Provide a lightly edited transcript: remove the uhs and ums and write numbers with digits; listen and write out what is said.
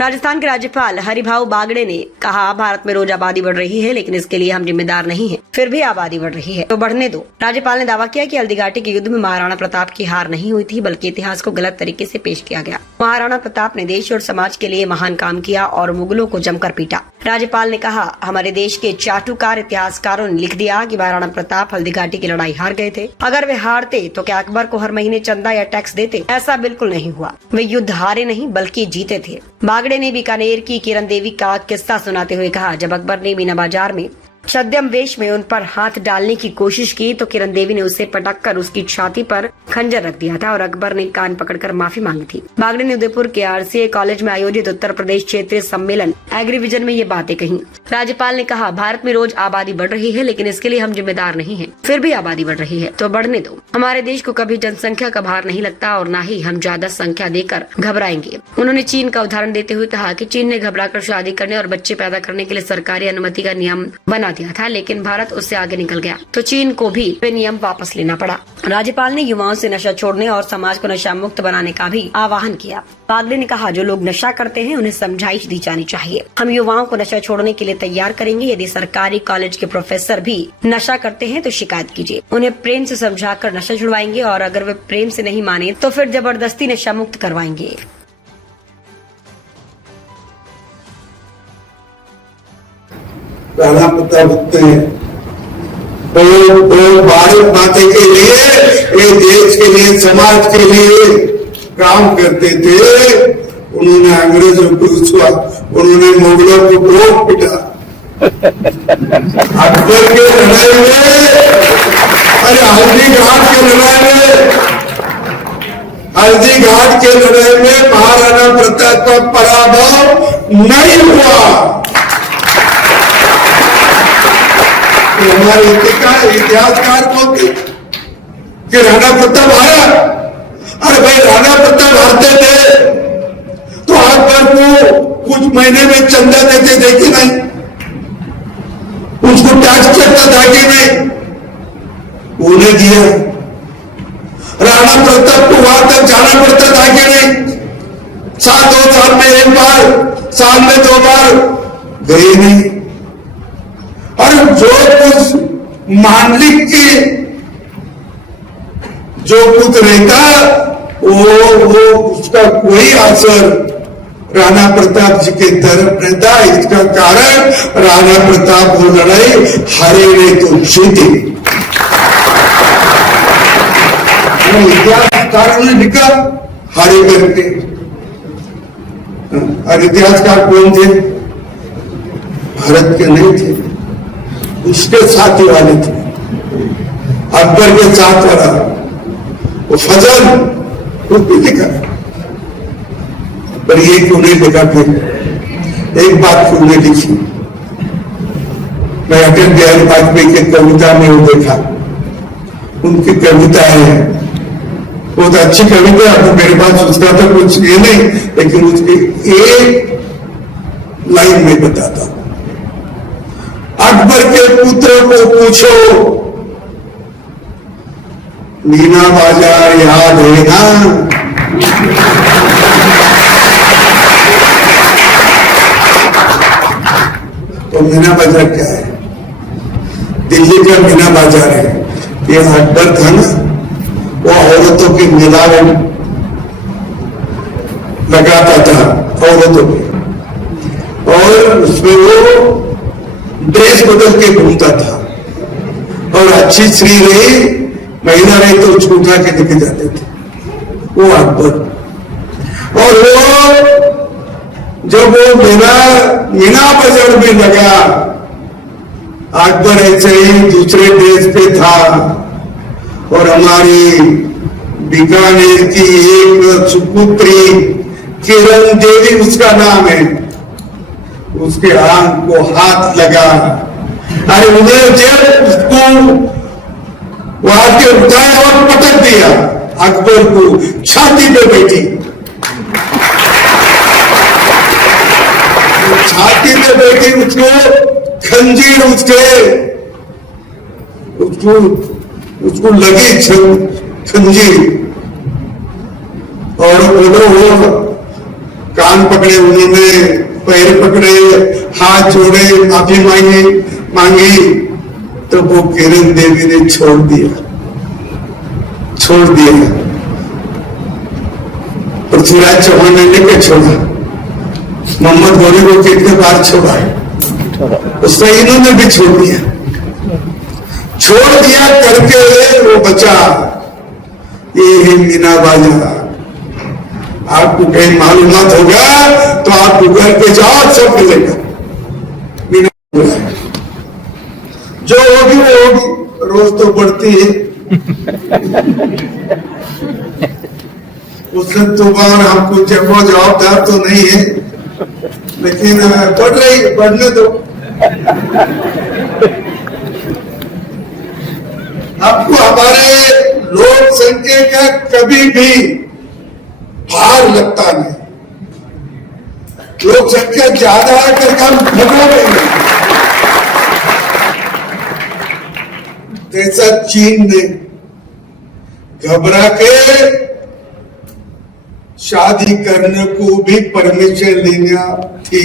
राजस्थान के राज्यपाल हरिभाऊ बागड़े ने कहा, भारत में रोज आबादी बढ़ रही है, लेकिन इसके लिए हम जिम्मेदार नहीं हैं। फिर भी आबादी बढ़ रही है तो बढ़ने दो। राज्यपाल ने दावा किया कि हल्दीघाटी के युद्ध में महाराणा प्रताप की हार नहीं हुई थी, बल्कि इतिहास को गलत तरीके से पेश किया गया। महाराणा प्रताप ने देश और समाज के लिए महान काम किया और मुगलों को जमकर पीटा। राज्यपाल ने कहा, हमारे देश के चाटुकार इतिहासकारों ने लिख दिया कि महाराणा प्रताप हल्दीघाटी की लड़ाई हार गए थे। अगर वे हारते तो क्या अकबर को हर महीने चंदा या टैक्स देते? ऐसा बिल्कुल नहीं हुआ। वे युद्ध हारे नहीं बल्कि जीते थे। बागड़े ने बीकानेर की किरण देवी का किस्सा सुनाते हुए कहा, जब अकबर ने मीना बाजार में छद्म वेश में उन पर हाथ डालने की कोशिश की तो किरण देवी ने उसे पटक कर उसकी छाती पर खंजर रख दिया था और अकबर ने कान पकड़कर माफी मांगी थी। बागड़े ने उदयपुर के आरसीए कॉलेज में आयोजित उत्तर प्रदेश क्षेत्रीय सम्मेलन एग्रीविजन में ये बातें कही। राज्यपाल ने कहा, भारत में रोज आबादी बढ़ रही है, लेकिन इसके लिए हम जिम्मेदार नहीं हैं। फिर भी आबादी बढ़ रही है तो बढ़ने दो। हमारे देश को कभी जनसंख्या का भार नहीं लगता और न ही हम ज्यादा संख्या देकर घबराएंगे। उन्होंने चीन का उदाहरण देते हुए कहा कि चीन ने घबराकर शादी करने और बच्चे पैदा करने के लिए सरकारी अनुमति का नियम बना दिया था, लेकिन भारत उससे आगे निकल गया तो चीन को भी वे नियम वापस लेना पड़ा। राज्यपाल ने युवाओं से नशा छोड़ने और समाज को नशा मुक्त बनाने का भी आह्वान किया। बागड़े ने कहा, जो लोग नशा करते हैं उन्हें समझाइश दी जानी चाहिए। हम युवाओं को नशा छोड़ने के लिए तैयार करेंगे। यदि सरकारी कॉलेज के प्रोफेसर भी नशा करते हैं तो शिकायत कीजिए। उन्हें प्रेम से समझाकर नशा छुड़वाएंगे और अगर वे प्रेम से नहीं माने तो फिर जबरदस्ती नशा मुक्त करवाएंगे। राणा प्रताप भारत माता के लिए, ये देश के लिए, समाज के लिए काम करते थे। उन्होंने अंग्रेजों को छुआ, उन्होंने मुगलों को बहुत पिटा। अकबर के लड़ाई में, अरे हल्दीघाट के लड़ाई में महाराणा प्रताप का पराभव नहीं हुआ। हमारे इतिहासकार बोलते कि राणा प्रताप हारा। अरे भाई, राणा प्रताप हारते थे तो अकबर को कुछ महीने में चंदा देते थे कि नहीं? उसको टैक्स चढ़ता था कि नहीं? उन्हें दिया। राणा प्रताप को वहां तक जाना पड़ता था कि नहीं? 2 साल में 1 बार, साल में 2 बार गए नहीं। और जो कुछ मांडलिक के जो कुछ रहता वो उसका कोई असर राणा प्रताप जी के तरफ रहता। इसका कारण राणा प्रताप वो लड़ाई हारे नहीं तो जीते। इतिहासकारों ने लिखा हारे करके। और इतिहासकार कौन थे? भारत के नहीं थे, उसके साथी वाले थे। अकबर के साथ वाला वो फजल वो भी लिखा, पर ये क्यों नहीं लिखा? फिर एक बात क्यों नहीं लिखी? मैं अटल बिहारी वाजपेयी की कविता में वो देखा, उनकी कविता है बहुत अच्छी कविता। तो मेरे पास उसका तो कुछ ये नहीं, लेकिन उसकी एक लाइन में बताता हूं। अकबर के पुत्र को पूछो, मीना बाजार याद है ना? तो मीना बाजार क्या है? दिल्ली का मीना बाजार है। ये अकबर था ना, वो औरतों की मिलावट लगाता था औरतों की, और उसमें वो ड्रेस बदल के घूमता था। और अच्छी स्त्री रही, महिला रही तो उसको उठा के लेके जाते थे वो अकबर। और वो जब वो मीना बाजार में लगा, अकबर ऐसे ही दूसरे ड्रेस पे था। और हमारी बीकानेर की एक सुपुत्री किरण देवी उसका नाम है, उसके आंख को हाथ लगा। अरे उन्हें जब उसको वहां के उठाया और पटक दिया। अकबर को छाती पे बैठी, छाती पे बैठी, उसको खंजीर उसको लगी खंजीर। और बोलो वो कान पकड़े उन्होंने, पैर पकड़े, हाथ जोड़े, माफी मांगी तो वो किरण देवी ने छोड़ दिया। पृथ्वीराज चौहान ने लेकर छोड़ा, मोहम्मद गौरी को कितने बार छोड़ा है, उसको इन्होंने भी छोड़ दिया करके वो बचा। ये है मीना बाजार। आपको कहीं मालूमात होगा तो आप गूगल पे जाओ, सब मिलेगा। मीना जो होगी वो होगी, रोज तो बढ़ती है। उसने तो बार हमको जवाबदार तो नहीं है, लेकिन बढ़ रही, बढ़ने दो। आपको हमारे लोक संख्या का कभी भी भार लगता नहीं। लोक संख्या ज्यादा है करके हम घबराएंगे नहीं। जैसा चीन ने घबरा के शादी करने को भी परमिशन लेना थी,